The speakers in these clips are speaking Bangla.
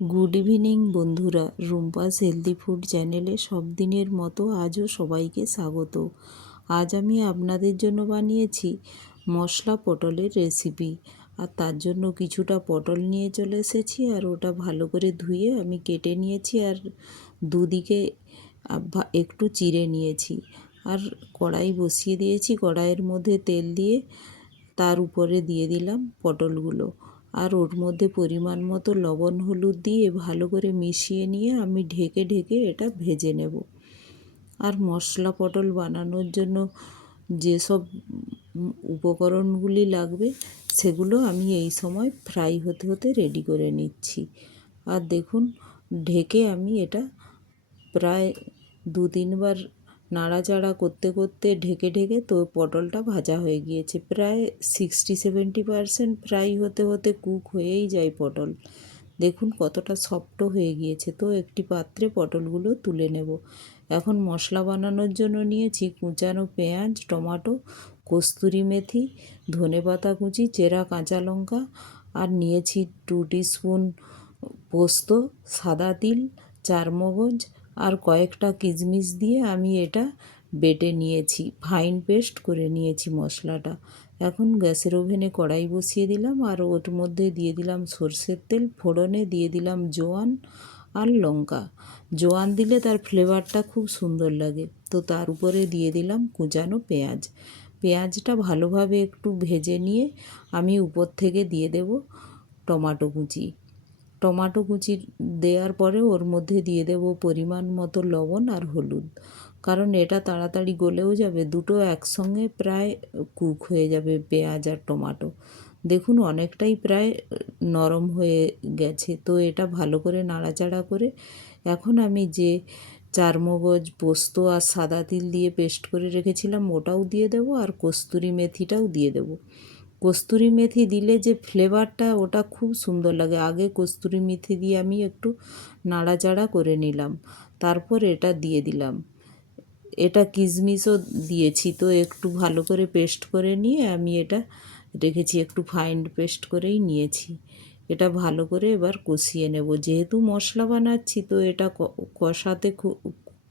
গুড ইভিনিং বন্ধুরা, রুম্পাস হেলদি ফুড চ্যানেলে সব দিনের মতো আজও সবাইকে স্বাগত। আজ আমি আপনাদের জন্য বানিয়েছি মশলা পটলের রেসিপি। আর তার জন্য কিছুটা পটল নিয়ে চলে এসেছি, আর ওটা ভালো করে ধুয়ে আমি কেটে নিয়েছি, আর দুদিকে একটু চিড়ে নিয়েছি। আর কড়াই বসিয়ে দিয়েছি, কড়াইয়ের মধ্যে তেল দিয়ে তার উপরে দিয়ে দিলাম পটলগুলো, আর ওর মধ্যে পরিমাণ মতো লবণ হলুদ দিয়ে ভালো করে মিশিয়ে নিয়ে আমি ঢেকে ঢেকে এটা ভেজে নেব। আর মশলা পটল বানানোর জন্য যেসব উপকরণগুলি লাগবে সেগুলো আমি এই সময় ফ্রাই হতে হতে রেডি করে নিচ্ছি। আর দেখুন, ঢেকে আমি এটা প্রায় 2-3 বার নাড়াচাড়া করতে করতে ঢেকে ঢেকে তো পটলটা ভাজা হয়ে গিয়েছে। প্রায় 60-70% ফ্রাই হতে হতে কুক হয়েই যায় পটল। দেখুন কতটা সফট হয়ে গিয়েছে। তো একটি পাত্রে পটলগুলো তুলে নেব। এখন মশলা বানানোর জন্য নিয়েছি কুচানো পেঁয়াজ, টমেটো, কস্তুরি মেথি, ধনেপাতা কুচি, চেরা কাঁচা লঙ্কা, আর নিয়েছি 2 টিস্পুন পোস্ত, সাদা তিল, চারমগজ আর কয়েকটা কিশমিশ দিয়ে আমি এটা বেটে নিয়েছি, ফাইন পেস্ট করে নিয়েছি মশলাটা। এখন গ্যাসের ওভেনে কড়াই বসিয়ে দিলাম, আর ওর মধ্যে দিয়ে দিলাম সর্ষের তেল, ফোড়নে দিয়ে দিলাম জোয়ান আর লঙ্কা। জোয়ান দিলে তার ফ্লেভারটা খুব সুন্দর লাগে। তো তার উপরে দিয়ে দিলাম কুচানো পেঁয়াজ। পেঁয়াজটা ভালোভাবে একটু ভেজে নিয়ে আমি উপর থেকে দিয়ে দেব টমেটো কুচি। টমেটো কুচি দেওয়ার পরে ওর মধ্যে দিয়ে দেব পরিমাণ মতো লবণ আর হলুদ, কারণ এটা তাড়াতাড়ি গলেও যাবে, দুটো একসঙ্গে প্রায় কুক হয়ে যাবে পেঁয়াজ আর টমেটো। দেখুন অনেকটাই প্রায় নরম হয়ে গেছে। তো এটা ভালো করে নাড়াচাড়া করে এখন আমি যে চারমগজ, পোস্ত আর সাদা তিল দিয়ে পেস্ট করে রেখেছিলাম ওটাও দিয়ে দেবো, আর কস্তুরি মেথিটাও দিয়ে দেবো। কস্তুরি মেথি দিলে যে ফ্লেভারটা ওটা খুব সুন্দর লাগে। আগে কস্তুরি মেথি দিয়ে আমি একটু নাড়াচাড়া করে নিলাম, তারপর এটা দিয়ে দিলাম। এটা কিশমিশও দিয়েছি। তো একটু ভালো করে পেস্ট করে নিয়ে আমি এটা রেখেছি, একটু ফাইন পেস্ট করেই নিয়েছি। এটা ভালো করে এবার কষিয়ে নেব। যেহেতু মশলা বানাচ্ছি তো এটা কষাতে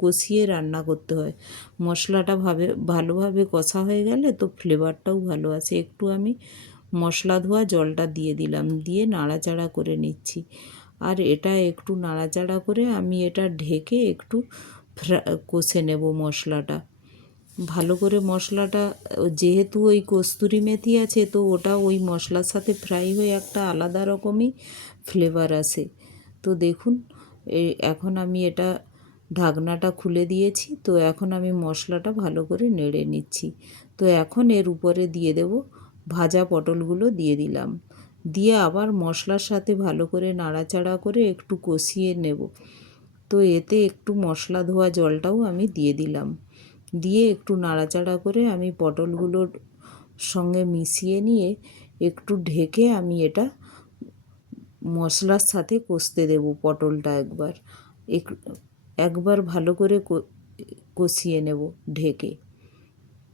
কষিয়ে রান্না করতে হয়। মশলাটা ভালোভাবে কষা হয়ে গেলে তো ফ্লেভারটাও ভালো আসে। একটু আমি মশলা ধোয়া জলটা দিয়ে দিলাম, দিয়ে নাড়াচাড়া করে নিচ্ছি। আর এটা একটু নাড়াচাড়া করে আমি এটা ঢেকে একটু কষে নেব মশলাটা ভালো করে। মশলাটা যেহেতু ওই কস্তুরি মেথি আছে তো ওটা ওই মশলার সাথে ফ্রাই হয়ে একটা আলাদা রকমই ফ্লেভার আসে। তো দেখুন এখন আমি এটা ঢাকনাটা খুলে দিয়েছি। তো এখন আমি মশলাটা ভালো করে নেড়ে নিচ্ছি। তো এখন এর উপরে দিয়ে দেব ভাজা পটলগুলো দিয়ে দিলাম, দিয়ে আবার মশলার সাথে ভালো করে নাড়াচাড়া করে একটু কষিয়ে নেব। তো এতে একটু মশলা ধোয়া জলটাও আমি দিয়ে দিলাম, দিয়ে একটু নাড়াচাড়া করে আমি পটলগুলোর সঙ্গে মিশিয়ে নিয়ে একটু ঢেকে আমি এটা মশলার সাথে কষতে দেব। পটলটা একবার ভালো করে কষিয়ে নেব ঢেকে।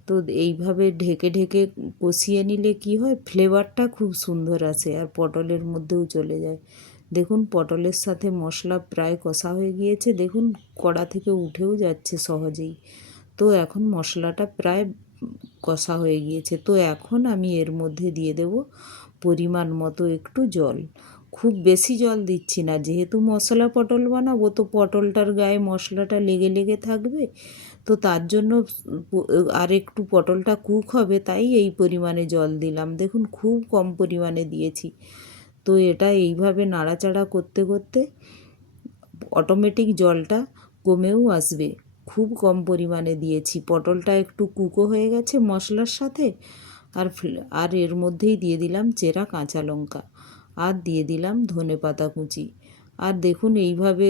তো এইভাবে ঢেকে ঢেকে কষিয়ে নিলে কি হয়, ফ্লেভারটা খুব সুন্দর আসে আর পটলের মধ্যেও চলে যায়। দেখুন পটলের সাথে মশলা প্রায় কষা হয়ে গিয়েছে, দেখুন কড়া থেকে উঠেও যাচ্ছে সহজেই। তো এখন মশলাটা প্রায় কষা হয়ে গিয়েছে। তো এখন আমি এর মধ্যে দিয়ে দেব পরিমাণ মতো একটু জল। খুব বেশি জল দিচ্ছি না, যেহেতু মশলা পটল বানাবো তো পটলটার গায়ে মশলাটা লেগে লেগে থাকবে। তো তার জন্য আর একটু পটলটা কুক হবে, তাই এই পরিমাণে জল দিলাম। দেখুন খুব কম পরিমাণে দিয়েছি। তো এটা এইভাবে নাড়াচাড়া করতে করতে অটোমেটিক জলটা কমেও আসবে। খুব কম পরিমাণে দিয়েছি, পটলটা একটু কুকও হয়ে গেছে মশলার সাথে। আর এর মধ্যেই দিয়ে দিলাম চেরা কাঁচা লঙ্কা, আর দিয়ে দিলাম ধনেপাতা কুচি। আর দেখুন এইভাবে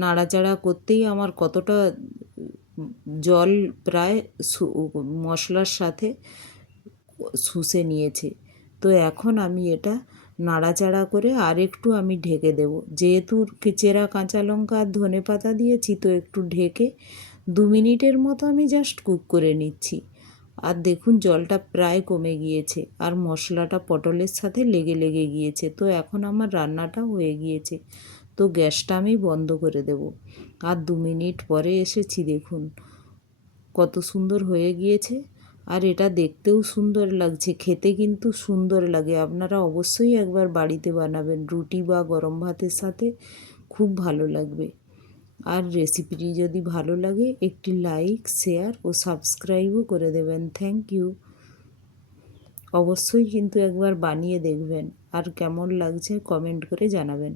নাড়াচাড়া করতেই আমার কতটা জল প্রায় মশলার সাথে শুষে নিয়েছে। তো এখন আমি এটা নাড়াচাড়া করে আর একটু আমি ঢেকে দেব। যেহেতু চেরা কাঁচা লঙ্কা আর ধনেপাতা দিয়েছি তো একটু ঢেকে 2 মিনিটের মতো আমি জাস্ট কুক করে নিচ্ছি। আর দেখুন জলটা প্রায় কমে গিয়েছে, আর মশলাটা পটলের সাথে লেগে লেগে গিয়েছে। তো এখন আমার রান্নাটা হয়ে গিয়েছে, তো গ্যাসটা আমি বন্ধ করে দেব। আর 2 মিনিট পরে এসেছি, দেখুন কত সুন্দর হয়ে গিয়েছে। আর এটা দেখতেও সুন্দর লাগছে, খেতে কিন্তু সুন্দর লাগে। আপনারা অবশ্যই একবার বাড়িতে বানাবেন, রুটি বা গরম ভাতের সাথে খুব ভালো লাগবে। আর রেসিপিটি যদি ভালো লাগে একটি লাইক, শেয়ার ও সাবস্ক্রাইবও করে দেবেন। Thank you. অবশ্যই কিন্তু একবার বানিয়ে দেখবেন, আর কেমন লাগছে কমেন্ট করে জানাবেন।